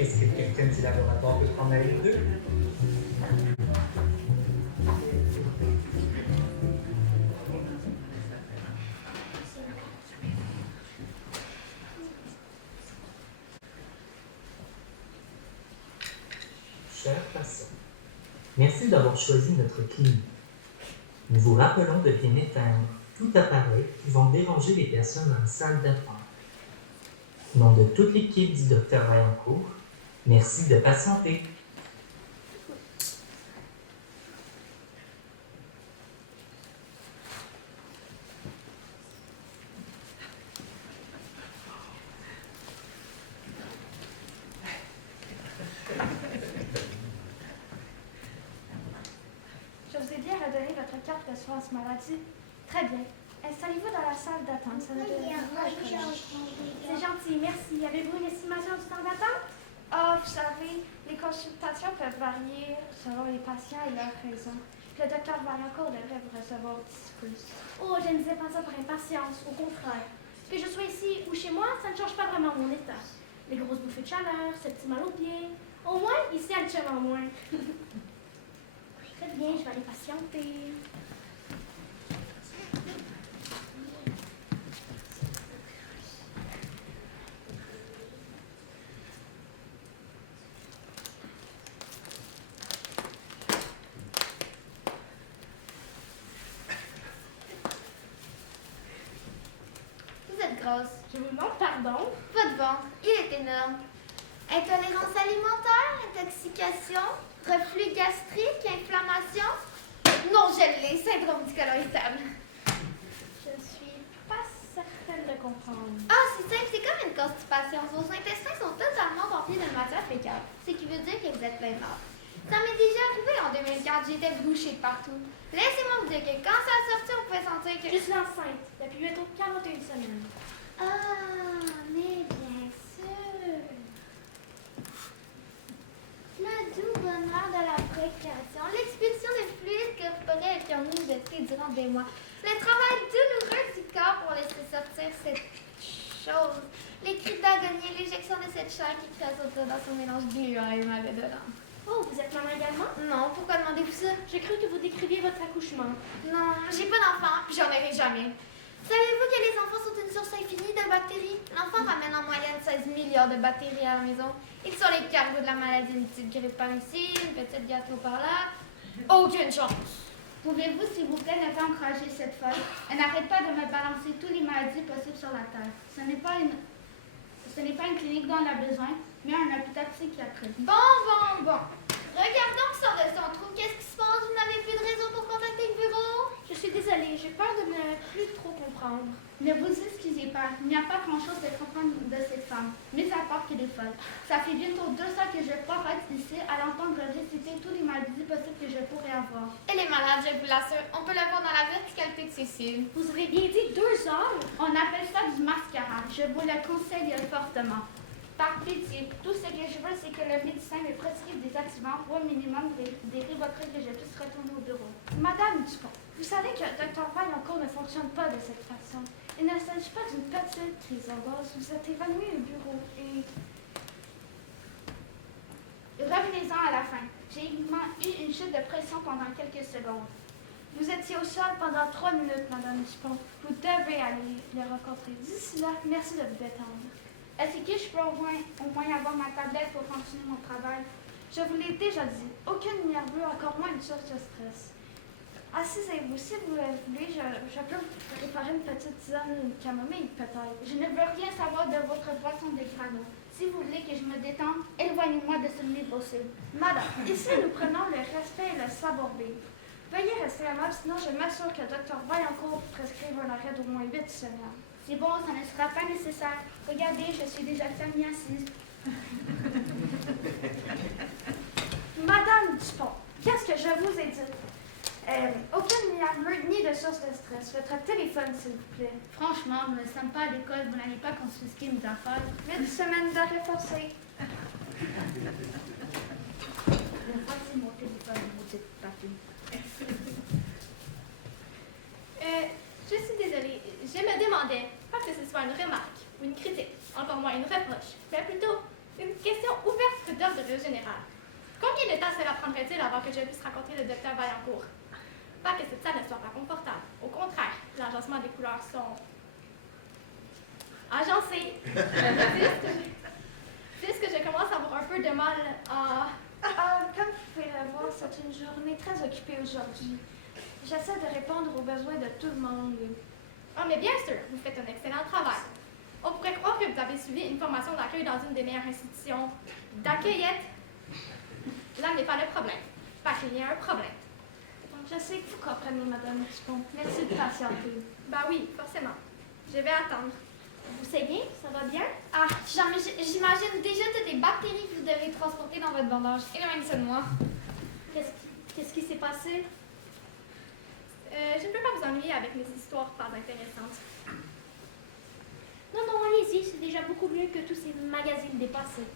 Est-ce que quelqu'un du laboratoire peut prendre la ligne 2? Chers patients, merci d'avoir choisi notre clinique. Nous vous rappelons de bien éteindre tout appareil pouvant déranger les personnes dans la salle d'attente. Au nom de toute l'équipe du Dr Vaillancourt, merci de patienter. Je vous ai bien redonné votre carte d'assurance maladie. Très bien. Installez-vous dans la salle d'attente. Ça ne devrait pas être long. C'est gentil, merci. Avez-vous une estimation du temps d'attente? Vous savez, les consultations peuvent varier selon les patients et leurs raisons. Le docteur Vaillancourt devrait vous recevoir d'ici plus. Oh, je ne disais pas ça par impatience, au contraire. Que je sois ici ou chez moi, ça ne change pas vraiment mon état. Les grosses bouffées de chaleur, ce petit mal aux pieds. Au moins, ici, actuellement moins. Très bien, je vais aller patienter. Vous êtes grosse. Je vous demande pardon. Votre ventre, il est énorme. Intolérance alimentaire, intoxication, reflux gastrique, inflammation. Non, je l'ai, syndrome du côlon irritable. Je suis pas certaine de comprendre. Ah, c'est simple, c'est comme une constipation. Vos intestins sont totalement remplis de matière fécale, ce qui veut dire que vous êtes plein de marde. Ça m'est déjà arrivé en 2004, j'étais bouchée de partout. Laissez-moi vous dire que quand ça a sorti, on pouvait sentir que... Je suis enceinte depuis bientôt 41 semaines. Ah, mais bien sûr. Le doux bonheur de la procréation, l'expulsion de fluides corporels qui ont nous jetés durant des mois, le travail douloureux du corps pour laisser sortir cette chose, les cris d'agonie, l'éjection de cette chair qui creuse autour dans son mélange gluant et malodorant. Oh, vous êtes maman également? Non, pourquoi demandez-vous ça? J'ai cru que vous décriviez votre accouchement. Non, j'ai pas d'enfant, puis j'en aurai jamais. Savez-vous que les enfants sont une source infinie de bactéries? L'enfant ramène en moyenne 16 milliards de bactéries à la maison. Ils sont les cargos de la maladie, une petite grippe par ici, une petite gâteau par là. Aucune chance! Pouvez-vous, s'il vous plaît, ne pas encourager cette folle? Elle n'arrête pas de me balancer toutes les maladies possibles sur la terre. Ce n'est pas une clinique dont elle a besoin, mais un hôpital psychiatrique. Bon. Regardons qui sort de son trou. Qu'est-ce qui se passe? Vous n'avez plus de raison pour contacter le bureau? Je suis désolée, j'ai peur de ne plus trop comprendre. Ne vous excusez pas, il n'y a pas grand-chose à comprendre de cette femme, mis à part qu'elle est folle. Ça fait bientôt 2 ans que je poireaute ici à l'entendre réciter toutes les maladies possibles que je pourrais avoir. Elle est malade, je vous l'assure. On peut la voir dans la verticalité de ses cils. Vous avez bien dit 2 heures? On appelle ça du mascarade. Je vous le conseille fortement. Par pitié, tout ce que je veux, c'est que le médecin me prescrive des activants ou au minimum des Rivotril que je puisse retourner au bureau. Madame Dupont, vous savez que Dr Vaillancourt ne fonctionne pas de cette façon. Il ne s'agit pas d'une petite crise d'angoisse. Vous êtes évanouie au bureau et... Revenez-en à la fin. J'ai également eu une chute de pression pendant quelques secondes. Vous étiez au sol pendant 3 minutes, Madame Dupont. Vous devez aller les rencontrer. D'ici là, merci de vous détendre. Est-ce que je peux au moins avoir ma tablette pour continuer mon travail? Je vous l'ai déjà dit, aucune nerveux, encore moins une source de stress. Assisez-vous, si vous le voulez, je peux vous préparer une petite tisane, une camomille peut-être. Je ne veux rien savoir de votre boisson de grano. Si vous voulez que je me détende, éloignez-moi de ce lit possible. Madame, ici nous prenons le respect et le savoir-vivre. Veuillez rester amable, sinon je m'assure que Dr Vaillancourt prescrive un arrêt d'au moins 8 semaines. C'est bon, ça ne sera pas nécessaire. Regardez, je suis déjà famille assise. Madame Dupont, qu'est-ce que je vous ai dit? Aucune nerveux ni de source de stress. Votre téléphone, s'il vous plaît. Franchement, nous ne sommes pas à l'école, vous n'allez pas confisquer mes affaires. 8 semaines d'arrêt forcé. Voici mon téléphone, maudite papille. Je suis désolée, je me demandais, pas que ce soit une remarque ou une critique, encore moins une reproche, mais plutôt Une question ouverte d'ordre général. Combien de temps cela prendrait-il avant que je puisse rencontrer le docteur Vaillancourt? Pas que cette salle ne soit pas confortable. Au contraire, l'agencement des couleurs sont agencés. C'est ce que je commence à avoir un peu de mal à... Comme vous pouvez le voir, c'est une journée très occupée aujourd'hui. J'essaie de répondre aux besoins de tout le monde. Ah, mais bien sûr, vous faites un excellent travail. On pourrait croire que vous avez suivi une formation d'accueil dans une des meilleures institutions d'accueillette. Là n'est pas le problème. Pas qu'il y a un problème. Je sais que vous comprenez, Madame Dupont. Merci de patienter. Ben oui, forcément. Je vais attendre. Vous saignez? Ça va bien? Ah, J'imagine déjà toutes les bactéries que vous devez transporter dans votre bandage. Éloignez ça de moi. Qu'est-ce qui s'est passé? Je ne peux pas vous ennuyer avec mes histoires pas intéressantes. Non, allez-y. C'est déjà beaucoup mieux que tous ces magazines dépassés.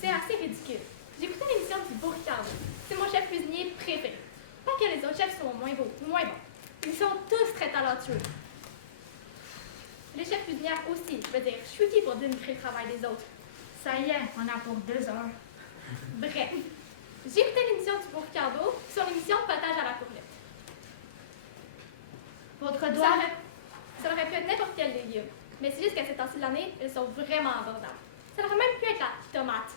C'est assez ridicule. J'écoutais l'émission du Bourriquard. C'est mon chef cuisinier préféré. Pas que les autres chefs sont moins beaux, moins bons. Ils sont tous très talentueux. Les chefs cuisinières aussi, je veux dire, je suis qui pour dénigrer le travail des autres? Ça y est, on a pour 2 heures. Bref, j'écoutais l'émission du Bourricardo sur l'émission Potage à la courgette. Votre Ça doigt? ça aurait pu être n'importe quel légume, mais c'est juste qu'à cette temps-ci de l'année, elles sont vraiment abordables. Ça aurait même pu être la tomate.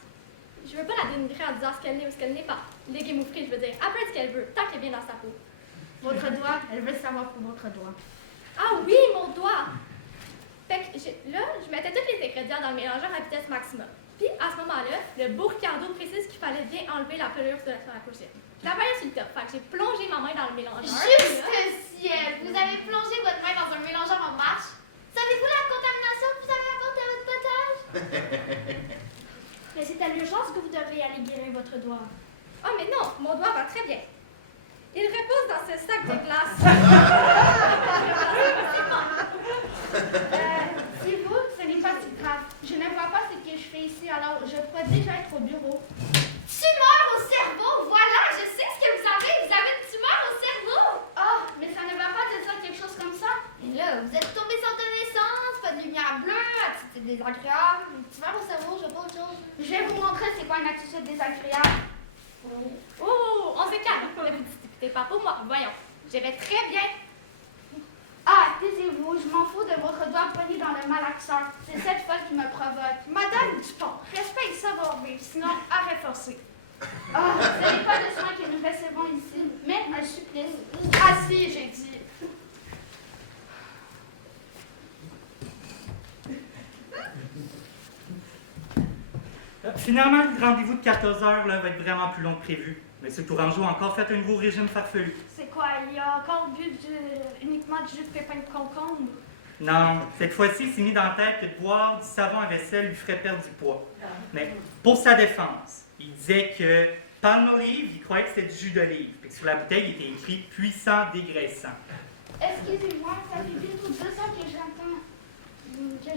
Je veux pas la dénigrer en disant ce qu'elle est ou ce qu'elle n'est pas. Légumes ou fruits, je veux dire, après ce qu'elle veut, tant qu'elle est bien dans sa peau. Votre doigt? Elle veut savoir pour votre doigt. Ah oui, mon doigt! Fait que je mettais tous les ingrédients dans le mélangeur à vitesse maximum. Puis, à ce moment-là, le Bourricardo précise qu'il fallait bien enlever la pelure sur la courgette. Je la voyais sur le top, fait que j'ai plongé ma main dans le mélangeur. Juste ciel! Vous avez plongé votre main dans un mélangeur en marche? Savez-vous la contamination que vous avez apportée à votre potage? mais c'est à l'urgence que vous devriez aller guérir votre doigt. Oh, mais non, mon doigt va très bien. Il repose dans ce sac de glace. Si vous, ce n'est pas si grave. Je ne vois pas ce que je fais ici, alors je pourrais déjà être au bureau. Tumeur au cerveau! Voilà, je sais ce que vous avez! Vous avez une tumeur au cerveau! Oh, mais ça ne va pas de dire quelque chose comme ça. Et là, vous êtes tombé sans connaissance, pas de lumière bleue, attitude désagréable. Une tumeur au cerveau, je sais pas autre chose. Je vais vous montrer c'est quoi une attitude désagréable. Oh, on se calme. Ne vous disputez pas pour moi. Voyons, je vais très bien. Ah, taisez-vous, je m'en fous de votre doigt poigné dans le malaxeur. C'est cette folle qui me provoque. Madame Dupont, respecte savoir-vivre, sinon arrêt forcé. Ah, ce n'est pas de soins que nous recevons ici, mais un supplice. Assis, j'ai dit. Finalement, le rendez-vous de 14 heures là, va être vraiment plus long que prévu. M. Tourangeau a encore fait un nouveau régime farfelu. C'est quoi, il a encore bu uniquement du jus de pépins de concombre? Non, cette fois-ci, il s'est mis dans la tête que de boire du savon à vaisselle lui ferait perdre du poids. Mais pour sa défense, il disait que Palmolive, il croyait que c'était du jus d'olive. Puis que sur la bouteille, il était écrit « puissant dégraissant ». Excusez-moi, ça fait bientôt 2 ans que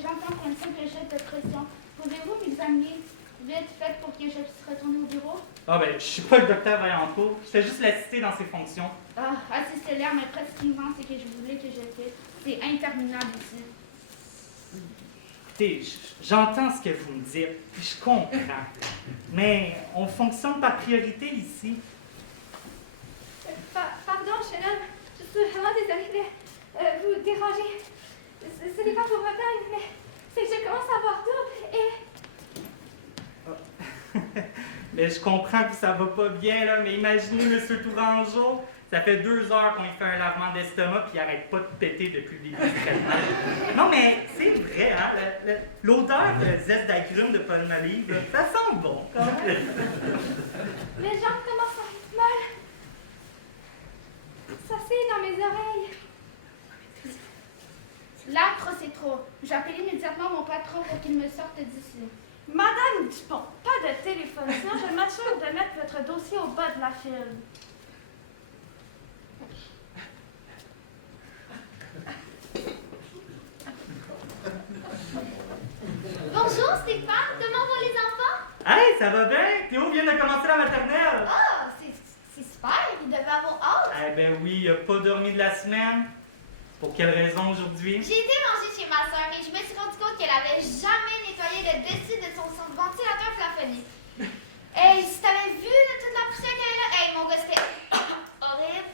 j'entends une simple chef de pression. Pouvez-vous m'examiner vite fait pour que je puisse retourner au bureau? Ah ben, je suis pas le docteur Vaillancourt, je fais juste l'assister dans ses fonctions. Ah, assistez l'air, mais pratiquement ce que je voulais que j'étais. C'est interminable ici. Écoutez, j'entends ce que vous me dites, puis je comprends. Mais on fonctionne par priorité ici. Pardon, Shannon. Je suis vraiment désolée de vous déranger. Ce n'est pas pour me plaindre, mais c'est que je commence à avoir double et... Mais je comprends que ça va pas bien, là, mais imaginez M. Tourangeau, ça fait 2 heures qu'on lui fait un lavement d'estomac puis il arrête pas de péter depuis le début du traitement. Non, mais c'est vrai, hein, l'odeur de zeste d'agrumes de Palmolive, là, ça sent bon, quand même. Les jambes commencent à être mal. Ça c'est dans mes oreilles. L'âpre, c'est trop. J'appelle immédiatement mon patron pour qu'il me sorte d'ici. Madame Dupont, pas de téléphone, sinon je m'assure de mettre votre dossier au bas de la file. Bonjour Stéphane, comment vont les enfants? Hey, ça va bien? Théo vient de commencer la maternelle. Ah, c'est super, il devait avoir hâte. Eh ben oui, il a pas dormi de la semaine. Pour quelle raison aujourd'hui? J'ai été manger chez ma ma soeur et je me suis rendu compte qu'elle avait jamais nettoyé le dessus de son ventilateur plafonné. Hey, si t'avais vu là, toute la poussière qu'il y avait là, hey, mon gars, c'était horrible.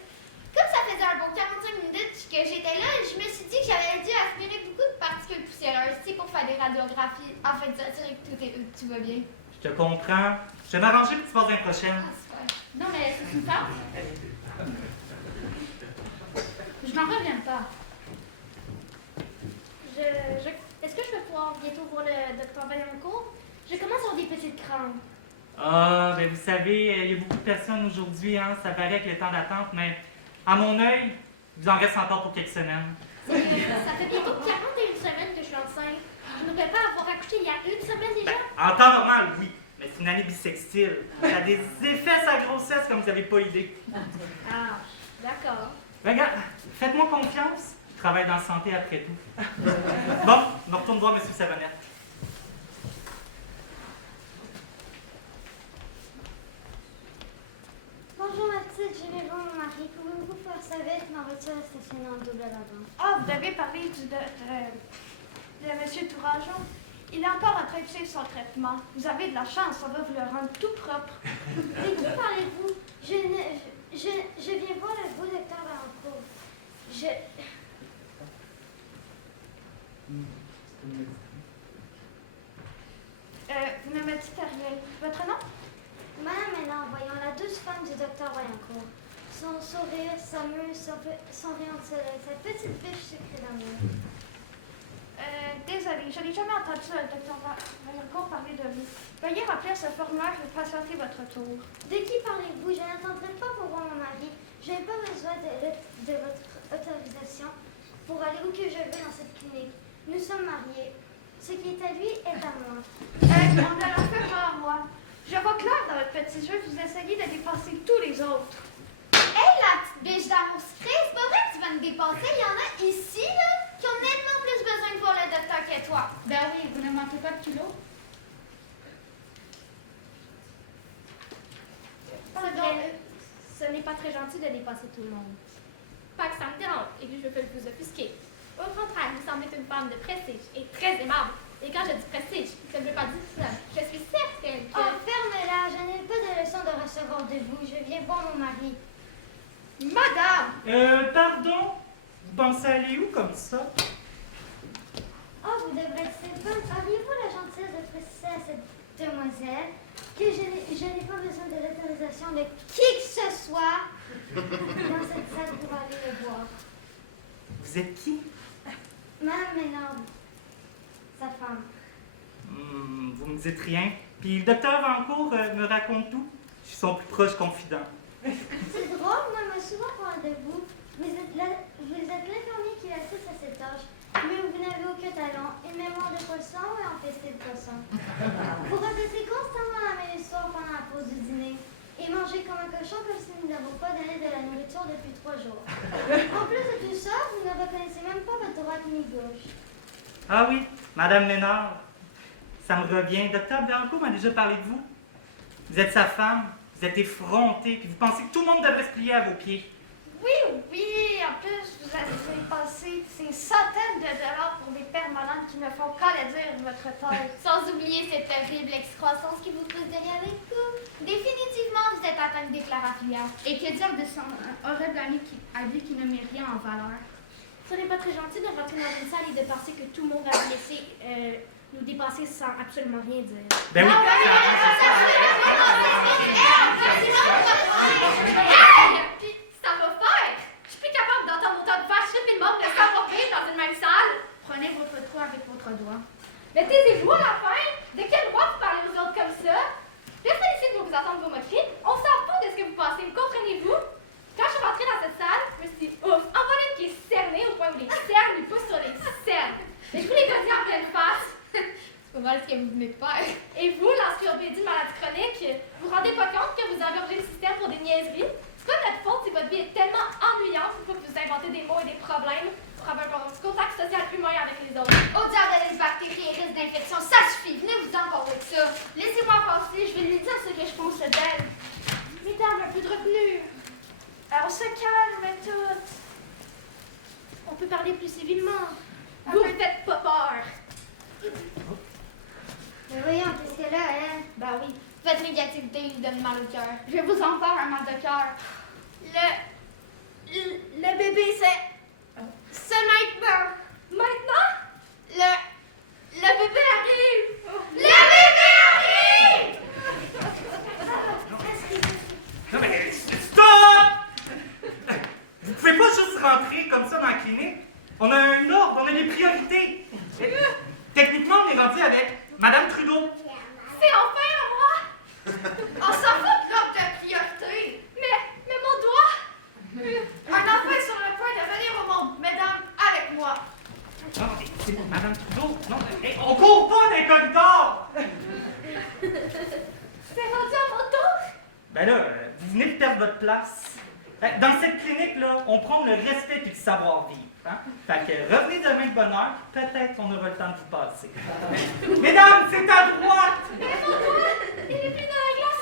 Comme ça faisait un bon 45 minutes que j'étais là, je me suis dit que j'avais dû aspirer beaucoup de particules poussiéreuses, tu sais, pour faire des radiographies, afin de s'assurer que tout va bien. Je te comprends. Je vais m'arranger pour que tu fasses l'année prochaine. Ah, super. Non, mais c'est une part. Je m'en reviens pas. Est-ce que je vais pouvoir bientôt voir le docteur Vaillancourt? Je commence à avoir des petites crampes. Ah, ben vous savez, il y a beaucoup de personnes aujourd'hui, hein, ça varie avec le temps d'attente, mais à mon œil, il vous en reste encore pour quelques semaines. Ça fait bientôt 41 semaines que je suis enceinte. Je ne devrais pas avoir accouché il y a une semaine déjà. Ben, en temps normal, oui, mais c'est une année bissextile. Ça a des effets sur la grossesse comme vous n'avez pas idée. Ah, d'accord. Ben, regarde, faites-moi confiance. Je travaille dans la santé après tout. Bon, on retourne voir M. Savonnette. Bonjour ma petite, je vais voir mon mari. Pouvez-vous faire ça vite? Ma voiture est stationnée en double là-bas. Ah, vous avez parlé de M. Tourangeau. Il est encore en train de suivre son traitement. Vous avez de la chance, on va vous le rendre tout propre. De qui parlez-vous? Je viens voir le beau docteur Vaillancourt. Vous ne me dites rien. Votre nom? Madame Ménard, voyons, la douce femme du docteur Vaillancourt. Son sourire, sa muse, son rayon de soleil, sa petite biche sucrée d'amour. Désolée, je n'ai jamais entendu le docteur Vaillancourt parler de vous. Veuillez remplir ce formulaire et patienter votre tour. De qui parlez-vous? Je n'attendrai pas pour voir mon mari. Je n'ai pas besoin de votre autorisation pour aller où que je veux dans cette clinique. Nous sommes mariés. Ce qui est à lui est à moi. On ne le fait pas à moi. Je vois clair dans votre petit jeu, vous essayez de dépasser tous les autres. Hey, la petite biche d'amour sucré, c'est pas vrai que tu vas me dépasser. Il y en a ici, là, qui ont nettement plus besoin de voir le docteur que toi. Ben oui, vous ne manquez pas de kilos. Ce n'est pas très gentil de dépasser tout le monde. Pas que ça me dérange et que je veux vous offusquer. Au contraire, vous semblez une femme de prestige et très aimable. Et quand je dis prestige, ça ne veut pas dire ça. Je suis certaine que... Oh, ferme-la. Je n'ai pas de leçon de recevoir de vous. Je viens voir mon mari. Madame! Pardon? Vous pensez aller où comme ça? Oh, vous devrez être bonne. Auriez-vous la gentillesse de préciser à cette demoiselle que je n'ai pas besoin de l'autorisation de qui que ce soit dans cette salle pour aller le voir? Vous êtes qui? Madame Ménard, sa femme. Vous me dites rien. Puis le docteur Vaillancourt me raconte tout. Je suis son plus proche confident. C'est drôle, moi, je me souvent parlé de vous. Vous êtes l'infirmier qui assiste à cette tâche. Mais vous n'avez aucun talent, une mémoire de poisson et empester de poisson. Vous répétez constamment la même histoire pendant la pause du dîner. Et mangez comme un cochon comme si nous n'avons pas donné de la nourriture depuis 3 jours. En plus de tout ça, vous ne reconnaissez même pas votre droite ni gauche. Ah oui, Madame Ménard. Ça me revient. Docteur Vaillancourt m'a déjà parlé de vous. Vous êtes sa femme, vous êtes effrontée, puis vous pensez que tout le monde devrait se plier à vos pieds. Oui, en plus, vous avez passé ces centaines de dollars pour des permanentes qui ne font qu'à le dire de votre taille. Sans oublier cette terrible excroissance qui vous pousse derrière les coups. Définitivement, vous êtes atteinte d'éclairafilière. Et que dire de son horrible ami qui ne met rien en valeur? Ce n'est pas très gentil de rentrer dans une salle et de penser que tout le monde va nous laisser nous dépasser sans absolument rien dire. Ben oui. Puis ça va faire! Je suis plus capable d'entendre autant de vaches et le monde de savoir rire dans une même salle! Prenez votre trou avec votre doigt. Mais taisez-vous à la fin! De quel droit vous parlez aux autres comme ça? Personne ici ne va vous entendre vos moqueries. On s'en fout de ce que vous pensez, me comprenez-vous? Quand je suis rentrée dans cette salle, je me suis dit, ouf, en voilà une qui est cernée au point où les cernes lui poussent sur les cernes. Mais je vous l'ai dit en pleine face. C'est pas mal ce que vous venez de faire. Et vous, l'encyclopédie de maladie chronique, vous vous rendez pas compte que vous engorgez le système pour des niaiseries? C'est pas notre faute si votre vie est tellement ennuyante qu'il faut que vous inventez des mots et des problèmes pour avoir un contact social humain avec les autres. Au diable de les bactéries et risques d'infection, ça suffit. Venez-vous encore avec ça. Laissez-moi passer, je vais lui dire ce que je pense d'elle. Mesdames, un peu de retenue. On se calme toutes. On peut parler plus civilement. Vous me faites pas peur. Mais voyons, qu'est-ce qu'elle a, elle? Ben oui. Votre négativité lui donne mal au cœur. Je vais vous en faire un mal de cœur. Le bébé, c'est maintenant. Maintenant? Le bébé arrive. Le bébé arrive! Non, mais stop! Vous pouvez pas juste rentrer comme ça dans la clinique. On a un ordre, on a des priorités. Techniquement, on est rendu avec Madame Trudeau. C'est enfin à moi! On s'en fout de l'ordre de priorité! Mais mon doigt! Un enfant est sur le point de venir au monde. Mesdames, avec moi! Non, mais c'est Madame Trudeau. Non, mais on court pas dans les corridors! C'est rendu à mon tour? Ben là, vous venez de perdre votre place. Dans cette clinique-là, on prend le respect et le savoir-vivre. Hein? Fait que revenez demain de bonne heure, peut-être qu'on aura le temps de vous passer. Mesdames, c'est à droite! Mais mon doigt! Il est plus dans la glace!